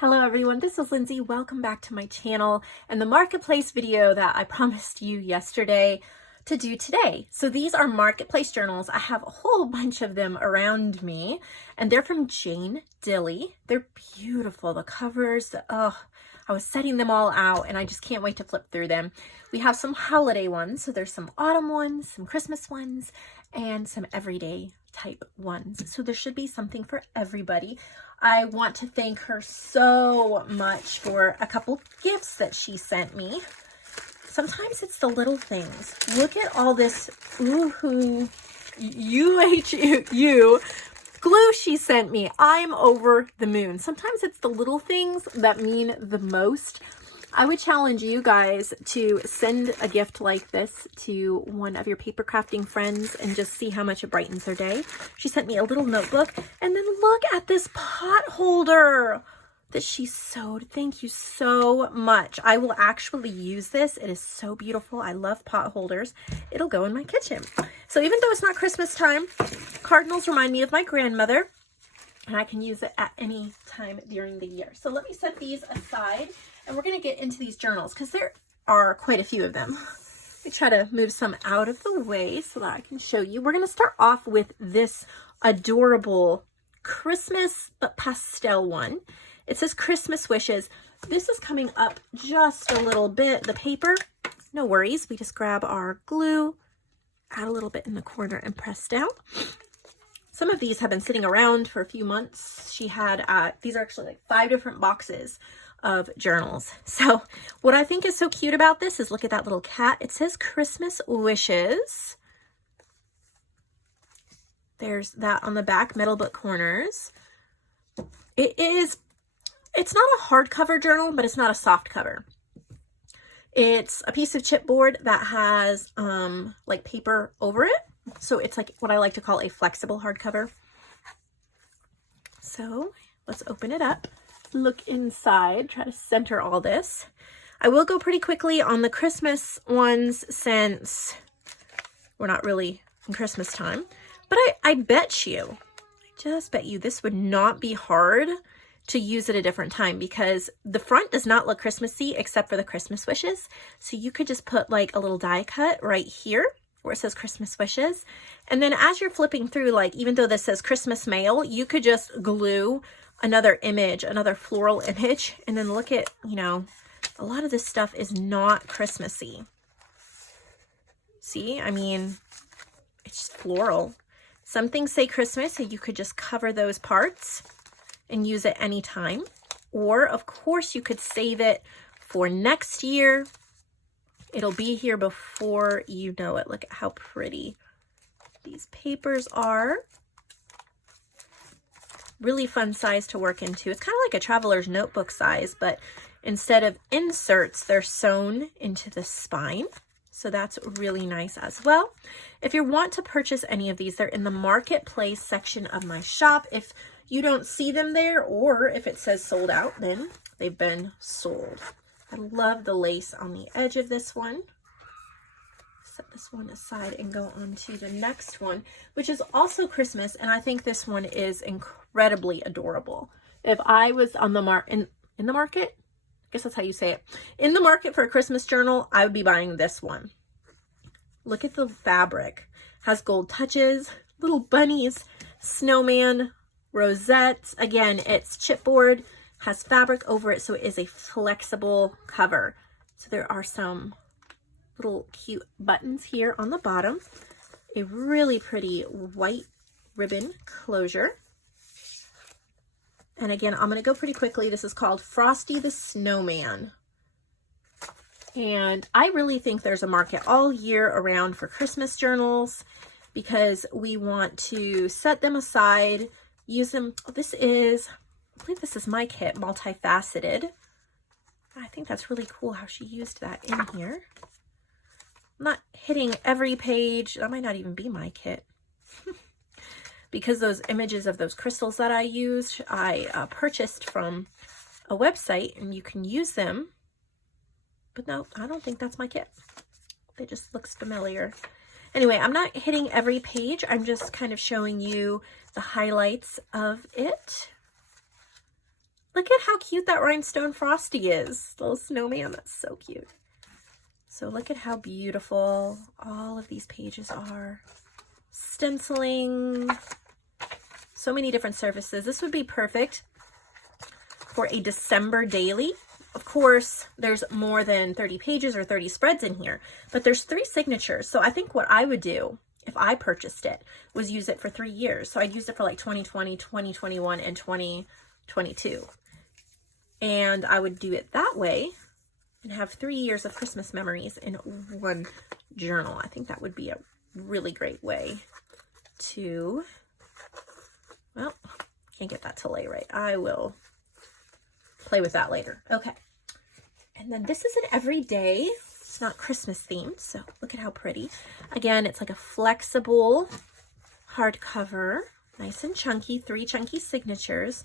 Hello everyone, this is Lindsay. Welcome back to my channel and the marketplace video that I promised you yesterday to do today. So these are marketplace journals. I have a whole bunch of them around me and they're from Dilley. They're beautiful. The covers, I was setting them all out and I just can't wait to flip through them. We have some holiday ones. So there's some autumn ones, some Christmas ones, and some everyday type ones. So there should be something for everybody. I want to thank her so much for a couple gifts that she sent me. Sometimes it's the little things. Look at all this UHU glue she sent me. I'm over the moon. Sometimes it's the little things that mean the most. I would challenge you guys to send a gift like this to one of your paper crafting friends and just see how much it brightens their day. She sent me a little notebook, and then look at this pot holder that she sewed. Thank you so much. I will actually use this. It is so beautiful. I love pot holders. It'll go in my kitchen. So even though it's not Christmas time, cardinals remind me of my grandmother, and I can use it at any time during the year. So let me set these aside. And we're going to get into these journals because there are quite a few of them. Let me try to move some out of the way so that I can show you. We're going to start off with this adorable Christmas but pastel one. It says Christmas Wishes. This is coming up just a little bit. The paper, no worries. We just grab our glue, add a little bit in the corner and press down. Some of these have been sitting around for a few months. She had, these are actually like 5 different boxes of journals. So what I think is so cute about this is look at that little cat. It says Christmas Wishes. There's that on the back, metal book corners. It's not a hardcover journal, but it's not a soft cover. It's a piece of chipboard that has like paper over it. So it's like what I like to call a flexible hardcover. So let's open it up. Look inside, try to center all this. I will go pretty quickly on the Christmas ones since we're not really in Christmas time, but I bet you, I just bet you this would not be hard to use at a different time because the front does not look Christmassy except for the Christmas wishes. So you could just put like a little die cut right here where it says Christmas Wishes. And then as you're flipping through, like even though this says Christmas mail, you could just glue another image, another floral image, and then look at, you know, a lot of this stuff is not Christmassy. See, I mean, it's just floral. Some things say Christmas, so you could just cover those parts and use it anytime. Or, of course, you could save it for next year. It'll be here before you know it. Look at how pretty these papers are. Really fun size to work into. It's kind of like a traveler's notebook size, but instead of inserts, they're sewn into the spine. So that's really nice as well. If you want to purchase any of these, they're in the marketplace section of my shop. If you don't see them there, or if it says sold out, then they've been sold. I love the lace on the edge of this one. Set this one aside and go on to the next one, which is also Christmas, and I think this one is incredibly adorable. If I was on the in the market, I guess that's how you say it, in the market for a Christmas journal, I would be buying this one. Look at the fabric. Has gold touches, little bunnies, snowman, rosettes. Again, it's chipboard, has fabric over it, so it is a flexible cover. So there are some little cute buttons here on the bottom, a really pretty white ribbon closure. And again, I'm going to go pretty quickly. This is called Frosty the Snowman. And I really think there's a market all year around for Christmas journals because we want to set them aside, use them. This is, I believe this is my kit, multifaceted. I think that's really cool how she used that in here. I'm not hitting every page. That might not even be my kit. Because those images of those crystals that I used, I purchased from a website and you can use them. But no, I don't think that's my kit. It just looks familiar. Anyway, I'm not hitting every page. I'm just kind of showing you the highlights of it. Look at how cute that rhinestone frosty is. Little snowman, that's so cute. So look at how beautiful all of these pages are. Stenciling, so many different surfaces. This would be perfect for a December daily. Of course, there's more than 30 pages or 30 spreads in here, but there's 3 signatures. So I think what I would do if I purchased it was use it for 3 years. So I'd use it for like 2020, 2021, and 2022. And I would do it that way and have 3 years of Christmas memories in one journal. I think that would be a really great way to, well, can't get that to lay right. I will play with that later. Okay. And then this is an everyday. It's not Christmas themed, so look at how pretty. Again, it's like a flexible hardcover, nice and chunky, 3 chunky signatures.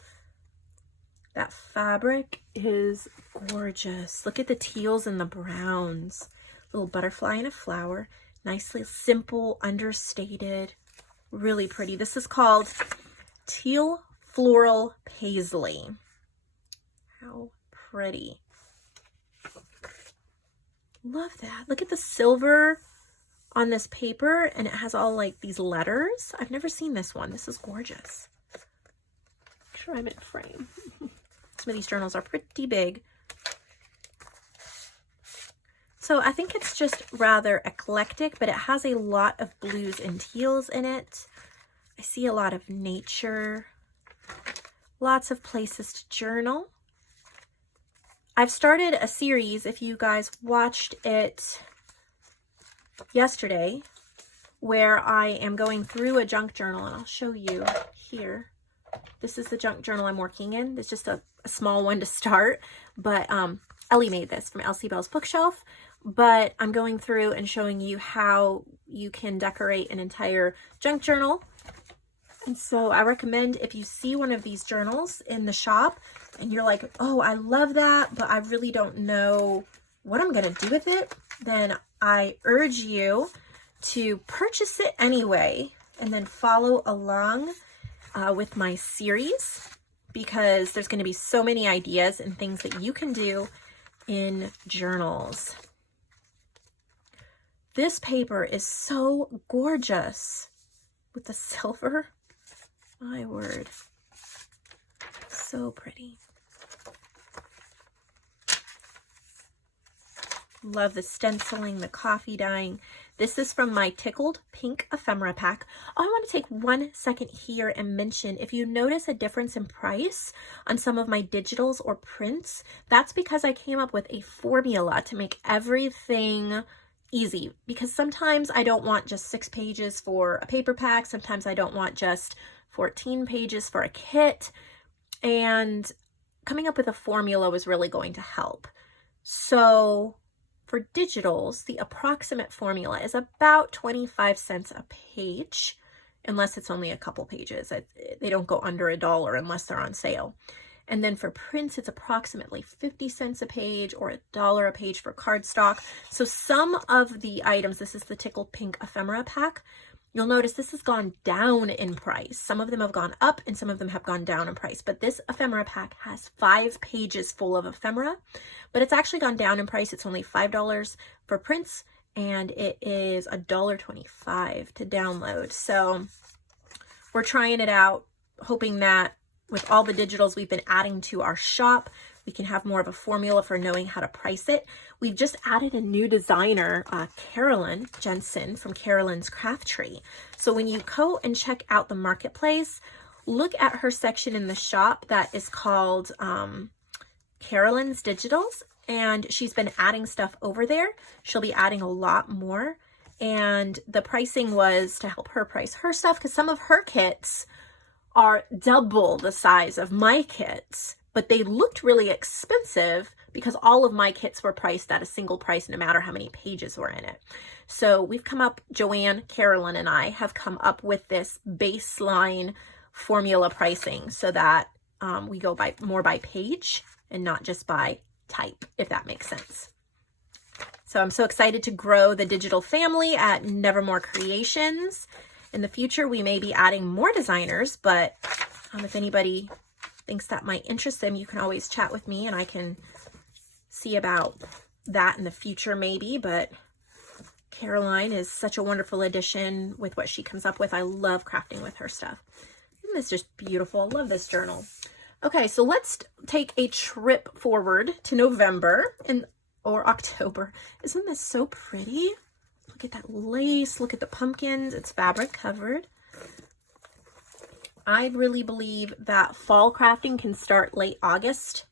That fabric is gorgeous. Look at the teals and the browns. Little butterfly and a flower. Nicely simple, understated, really pretty. This is called Teal Floral Paisley. How pretty. Love that. Look at the silver on this paper, and it has all like these letters. I've never seen this one. This is gorgeous. Make sure I'm in frame. Some of these journals are pretty big. So I think it's just rather eclectic, but it has a lot of blues and teals in it. I see a lot of nature, lots of places to journal. I've started a series, if you guys watched it yesterday, where I am going through a junk journal, and I'll show you here. This is the junk journal I'm working in. It's just a small one to start, but Ellie made this from Elsie Bell's Bookshelf, but I'm going through and showing you how you can decorate an entire junk journal. And so I recommend, if you see one of these journals in the shop and you're like, oh, I love that, but I really don't know what I'm going to do with it, then I urge you to purchase it anyway and then follow along with my series, because there's going to be so many ideas and things that you can do in journals. This paper is so gorgeous with the silver. My word. So pretty. Love the stenciling, the coffee dyeing. This is from my Tickled Pink ephemera pack. Oh, I want to take 1 second here and mention, if you notice a difference in price on some of my digitals or prints, that's because I came up with a formula to make everything easy, because sometimes I don't want just 6 pages for a paper pack. Sometimes I don't want just 14 pages for a kit, and coming up with a formula was really going to help. So for digitals, the approximate formula is about 25 cents a page, unless it's only a couple pages. They don't go under $1 unless they're on sale. And then for prints, it's approximately 50 cents a page or $1 a page for cardstock. So some of the items, this is the Tickled Pink ephemera pack, you'll notice this has gone down in price. Some of them have gone up and some of them have gone down in price. But this ephemera pack has 5 pages full of ephemera, but it's actually gone down in price. It's only $5 for prints, and it is $1.25 to download. So we're trying it out, hoping that with all the digitals we've been adding to our shop, we can have more of a formula for knowing how to price it. We've just added a new designer, Carolyn Jensen from Carolyn's Craft Tree. So when you go and check out the marketplace, look at her section in the shop that is called Carolyn's Digitals, and she's been adding stuff over there. She'll be adding a lot more, and the pricing was to help her price her stuff, because some of her kits are double the size of my kits, but they looked really expensive because all of my kits were priced at a single price no matter how many pages were in it. So we've come up, JoAnn, Carolyn, and I have come up with this baseline formula pricing so that we go more by page and not just by type, if that makes sense. So I'm so excited to grow the digital family at Nevermore Creations. In the future, we may be adding more designers, but if anybody thinks that might interest them, you can always chat with me and I can see about that in the future maybe. But Caroline is such a wonderful addition with what she comes up with. I love crafting with her stuff. Isn't this just beautiful? I love this journal. Okay, so let's take a trip forward to November or October. Isn't this so pretty? Look at that lace. Look at the pumpkins. It's fabric covered. I really believe that fall crafting can start late August.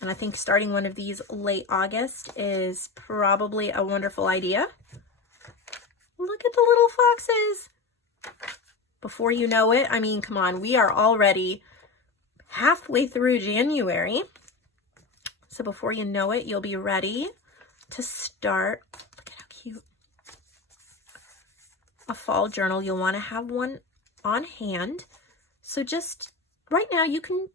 And I think starting one of these late August is probably a wonderful idea. Look at the little foxes. Before you know it, I mean, come on, we are already halfway through January. So before you know it, you'll be ready to start. Look at how cute. A fall journal. You'll want to have one on hand. So just right now you can,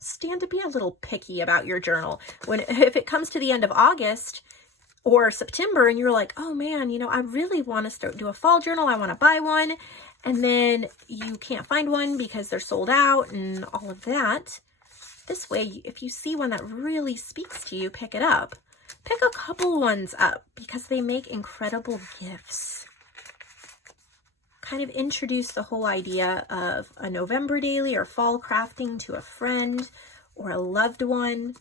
stand to be a little picky about your journal. If it comes to the end of August or September and you're like, oh man, I really want to do a fall journal. I want to buy one. And then you can't find one because they're sold out and all of that. This way, if you see one that really speaks to you, pick it up. Pick a couple ones up because they make incredible gifts. Kind of introduce the whole idea of a November daily or fall crafting to a friend or a loved one.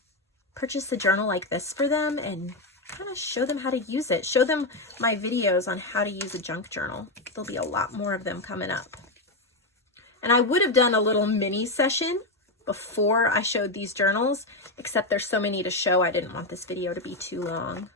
Purchase a journal like this for them and kind of show them how to use it. Show them my videos on how to use a junk journal. There'll be a lot more of them coming up. And I would have done a little mini session before I showed these journals, except there's so many to show. I didn't want this video to be too long.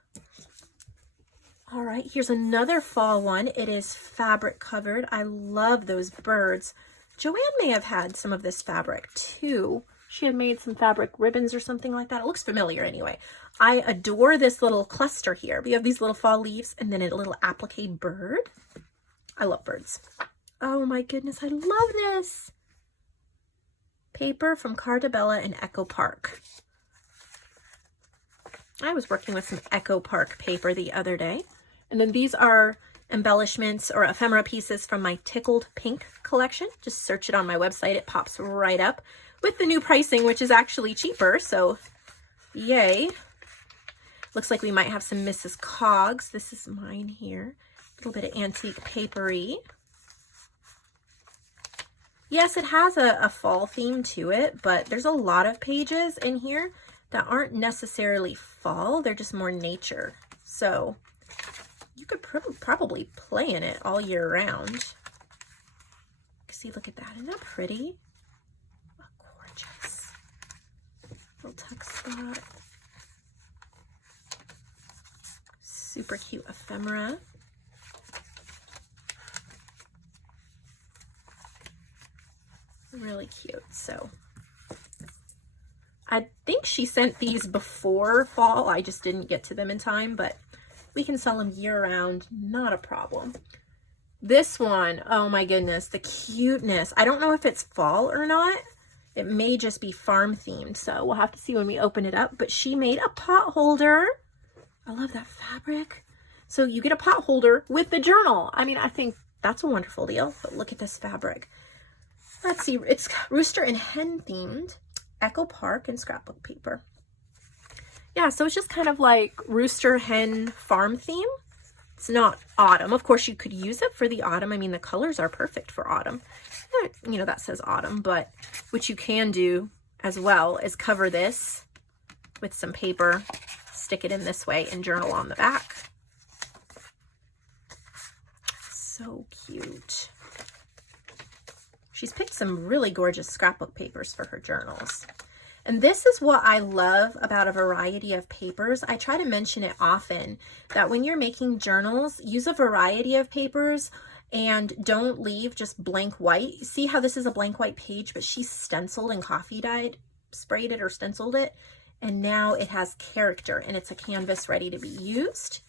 All right, here's another fall one. It is fabric covered. I love those birds. JoAnn may have had some of this fabric too. She had made some fabric ribbons or something like that. It looks familiar anyway. I adore this little cluster here. We have these little fall leaves and then a little applique bird. I love birds. Oh my goodness, I love this. Paper from Cardabella and Echo Park. I was working with some Echo Park paper the other day. And then these are embellishments or ephemera pieces from my Tickled Pink collection. Just search it on my website. It pops right up with the new pricing, which is actually cheaper. So yay. Looks like we might have some Mrs. Coggs. This is mine here. A little bit of antique papery. Yes, it has a fall theme to it, but there's a lot of pages in here that aren't necessarily fall. They're just more nature. So you could probably play in it all year round. See, look at that. Isn't that pretty? Oh, gorgeous. Little tuck spot. Super cute ephemera. Really cute. So I think she sent these before fall. I just didn't get to them in time, but we can sell them year round. Not a problem. This one, oh my goodness, the cuteness. I don't know if it's fall or not. It may just be farm themed, so we'll have to see when we open it up. But she made a pot holder. I love that fabric. So you get a pot holder with the journal. I mean, I think that's a wonderful deal. But look at this fabric. Let's see, it's rooster and hen themed, Echo Park and scrapbook paper. Yeah, so it's just kind of like rooster hen farm theme. It's not autumn. Of course, you could use it for the autumn. I mean, the colors are perfect for autumn. You know, that says autumn, but what you can do as well is cover this with some paper, stick it in this way, and journal on the back. So cute. She's picked some really gorgeous scrapbook papers for her journals. And this is what I love about a variety of papers. I try to mention it often, that when you're making journals, use a variety of papers and don't leave just blank white. See how this is a blank white page, but she stenciled and coffee dyed, sprayed it or stenciled it, and now it has character and it's a canvas ready to be used.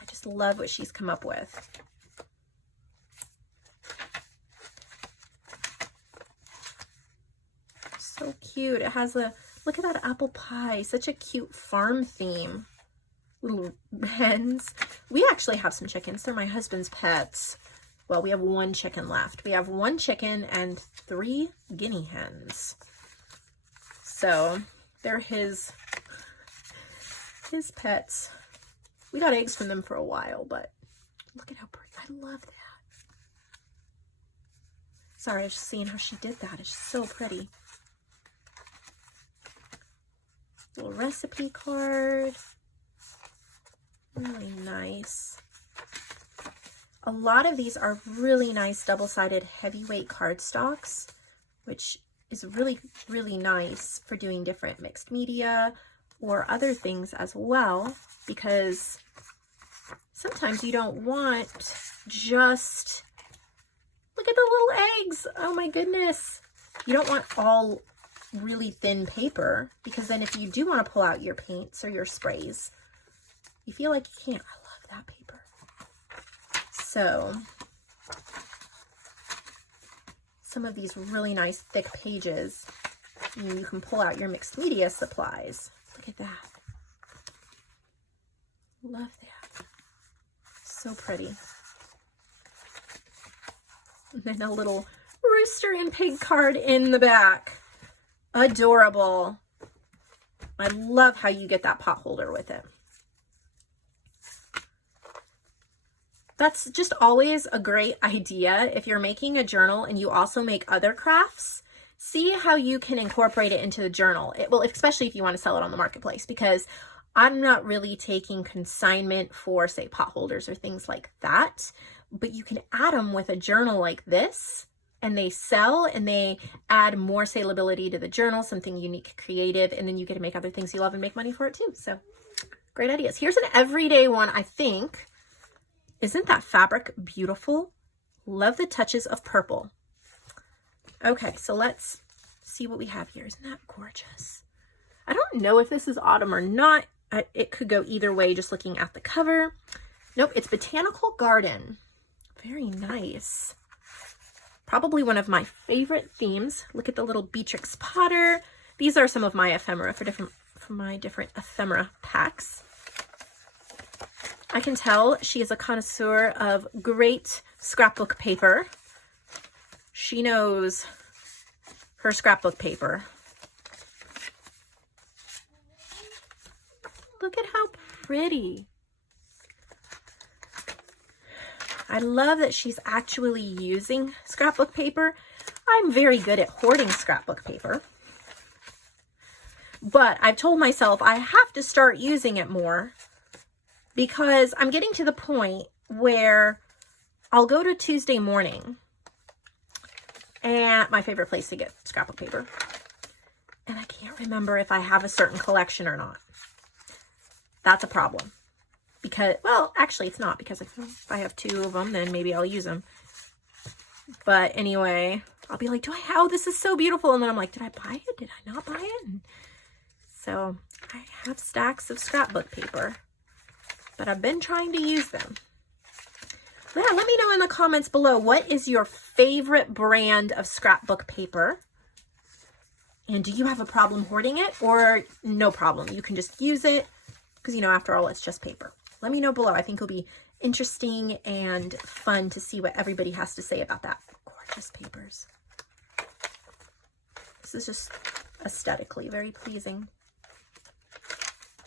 I just love what she's come up with. So cute. It has a, look at that apple pie, such a cute farm theme. Little hens. We actually have some chickens. They're my husband's pets. well, we have one chicken left. We have one chicken and 3 guinea hens. So they're his pets. We got eggs from them for a while, but look at how pretty. I love that. Sorry, I was just seeing how she did that. It's so pretty. Little recipe card. Really nice. A lot of these are really nice double-sided heavyweight cardstocks, which is really, really nice for doing different mixed media or other things as well, because sometimes you don't want just, look at the little eggs. Oh my goodness. You don't want all really thin paper, because then if you do want to pull out your paints or your sprays, you feel like you can't. I love that paper. So some of these really nice thick pages, you can pull out your mixed media supplies. Look at that. Love that. So pretty. And then a little rooster and pig card in the back. Adorable. I love how you get that pot holder with it. That's just always a great idea. If you're making a journal and you also make other crafts, see how you can incorporate it into the journal. It will, especially if you want to sell it on the marketplace, because I'm not really taking consignment for, say, pot holders or things like that, but you can add them with a journal like this, and they sell and they add more saleability to the journal, something unique, creative, and then you get to make other things you love and make money for it too. So great ideas. Here's an everyday one, I think. Isn't that fabric beautiful? Love the touches of purple. Okay, so let's see what we have here. Isn't that gorgeous? I don't know if this is autumn or not. It could go either way just looking at the cover. Nope, it's Botanical Garden. Very nice. Probably one of my favorite themes. Look at the little Beatrix Potter. These are some of my ephemera for my different ephemera packs. I can tell she is a connoisseur of great scrapbook paper. She knows her scrapbook paper. Look at how pretty. I love that she's actually using scrapbook paper. I'm very good at hoarding scrapbook paper, but I've told myself I have to start using it more, because I'm getting to the point where I'll go to Tuesday morning, and my favorite place to get scrapbook paper, and I can't remember if I have a certain collection or not. That's a problem. Because, well, actually it's not, because if I have 2 of them, then maybe I'll use them. But anyway, I'll be like, oh, this is so beautiful. And then I'm like, did I buy it? Did I not buy it? And so I have stacks of scrapbook paper, but I've been trying to use them. Yeah, let me know in the comments below, what is your favorite brand of scrapbook paper? And do you have a problem hoarding it, or no problem? You can just use it because, you know, after all, it's just paper. Let me know below. I think it'll be interesting and fun to see what everybody has to say about that. Gorgeous papers. This is just aesthetically very pleasing.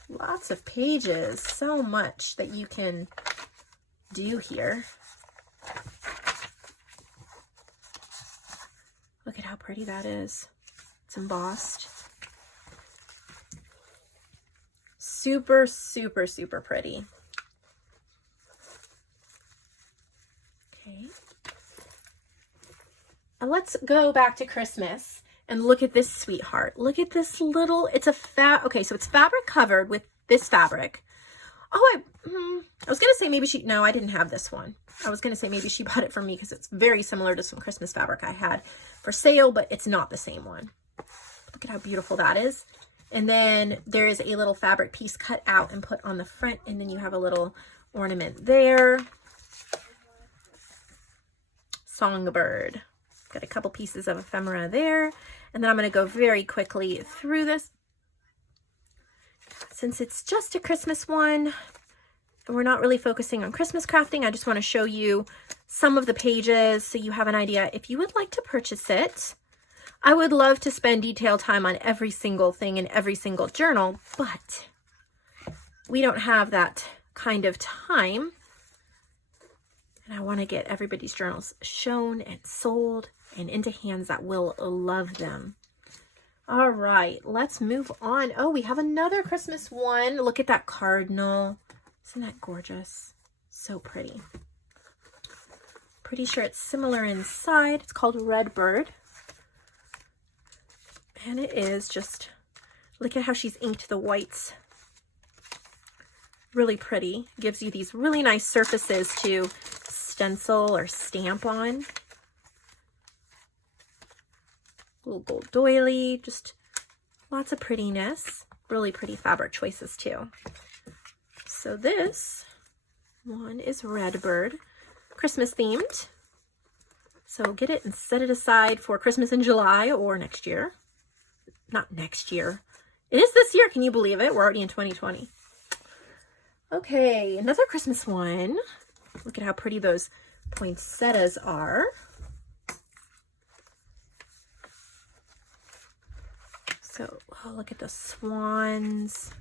Lots of pages. So much that you can do here. Look at how pretty that is. It's embossed. Super, super, super pretty. Okay. And let's go back to Christmas and look at this sweetheart. Look at this little, it's a okay, so it's fabric covered with this fabric. Oh, I was going to say maybe no, I didn't have this one. I was going to say maybe she bought it for me because it's very similar to some Christmas fabric I had for sale, but it's not the same one. Look at how beautiful that is. And then there is a little fabric piece cut out and put on the front, and then you have a little ornament there. Songbird. Got a couple pieces of ephemera there. And then I'm going to go very quickly through this. Since it's just a Christmas one, we're not really focusing on Christmas crafting. I just want to show you some of the pages so you have an idea. If you would like to purchase it, I would love to spend detailed time on every single thing in every single journal, but we don't have that kind of time. And I want to get everybody's journals shown and sold and into hands that will love them. All right, let's move on. Oh, we have another Christmas one. Look at that cardinal. Isn't that gorgeous? So pretty. Pretty sure it's similar inside. It's called Redbird. And it is just, look at how she's inked the whites. Really pretty. Gives you these really nice surfaces to stencil or stamp on. Little gold doily, just lots of prettiness. Really pretty fabric choices too. So this one is Redbird, Christmas themed. So get it and set it aside for Christmas in July or next year. Not next year. It is this year. Can you believe it? We're already in 2020. Okay, another Christmas one. Look at how pretty those poinsettias are. So, oh, look at the swans.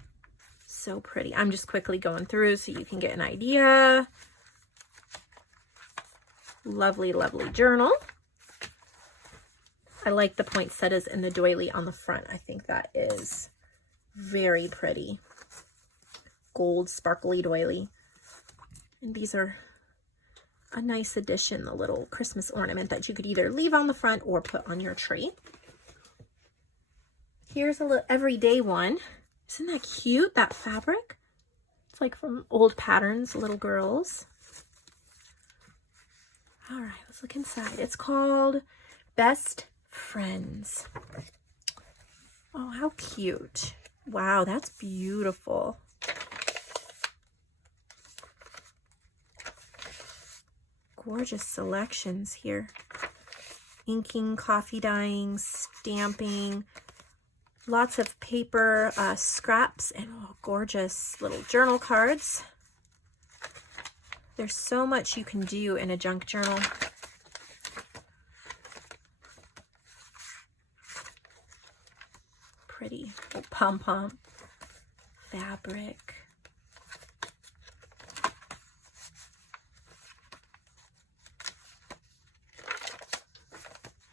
So pretty. I'm just quickly going through so you can get an idea. Lovely, lovely journal. I like the poinsettias and the doily on the front. I think that is very pretty. Gold sparkly doily. And these are a nice addition, the little Christmas ornament that you could either leave on the front or put on your tree. Here's a little everyday one. Isn't that cute, that fabric? It's like from old patterns, little girls. All right, let's look inside. It's called Best Friends. Oh, how cute. Wow, that's beautiful. Gorgeous selections here. Inking, coffee dyeing, stamping, lots of paper scraps, and oh, gorgeous little journal cards. There's so much you can do in a junk journal. Pretty pom-pom fabric.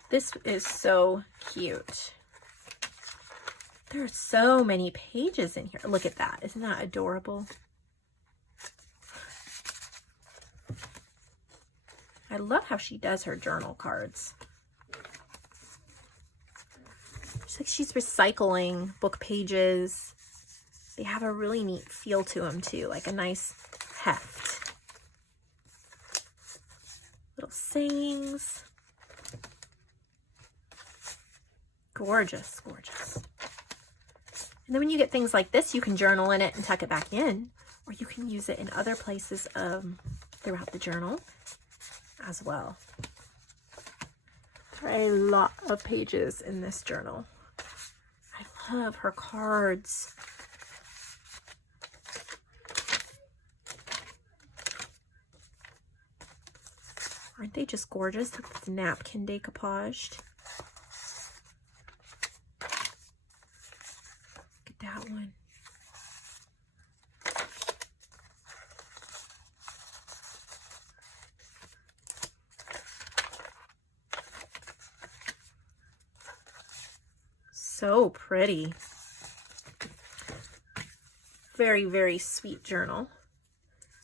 This is so cute. There are so many pages in here. Look at that. Isn't that adorable? I love how she does her journal cards. It's like she's recycling book pages. They have a really neat feel to them too, like a nice heft. Little sayings. Gorgeous, gorgeous. And then when you get things like this, you can journal in it and tuck it back in, or you can use it in other places throughout the journal as well. There are a lot of pages in this journal. I love her cards. Aren't they just gorgeous? Look at the napkin decoupaged. That one. So pretty. Very, very sweet journal.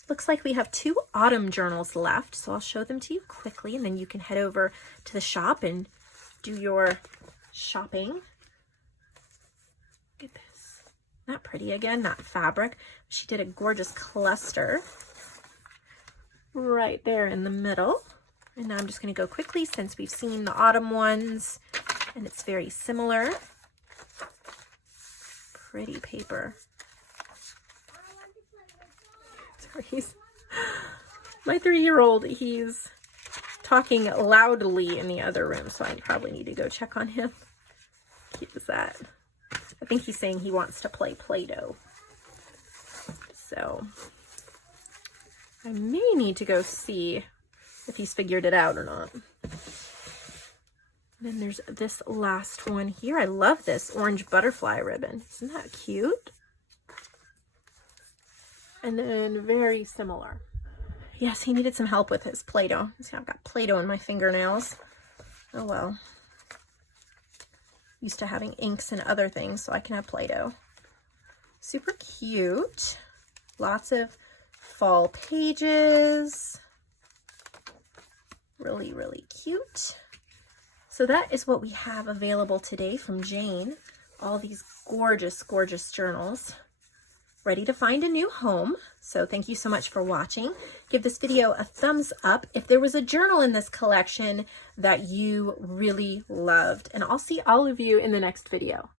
Looks like we have 2 autumn journals left, so I'll show them to you quickly, and then you can head over to the shop and do your shopping. Look at this. Not pretty again, not fabric. She did a gorgeous cluster right there in the middle. And now I'm just going to go quickly since we've seen the autumn ones and it's very similar. Pretty paper. Sorry, my 3-year-old, he's talking loudly in the other room, so I probably need to go check on him. How cute is that? I think he's saying he wants to play Play-Doh. So, I may need to go see if he's figured it out or not. Then there's this last one here. I love this orange butterfly ribbon. Isn't that cute? And then very similar. Yes, he needed some help with his Play-Doh. See, I've got Play-Doh in my fingernails. Oh well. Used to having inks and other things, so I can have Play-Doh. Super cute. Lots of fall pages. Really, really cute. So that is what we have available today from JoAnn. All these gorgeous, gorgeous journals ready to find a new home. So thank you so much for watching. Give this video a thumbs up if there was a journal in this collection that you really loved. And I'll see all of you in the next video.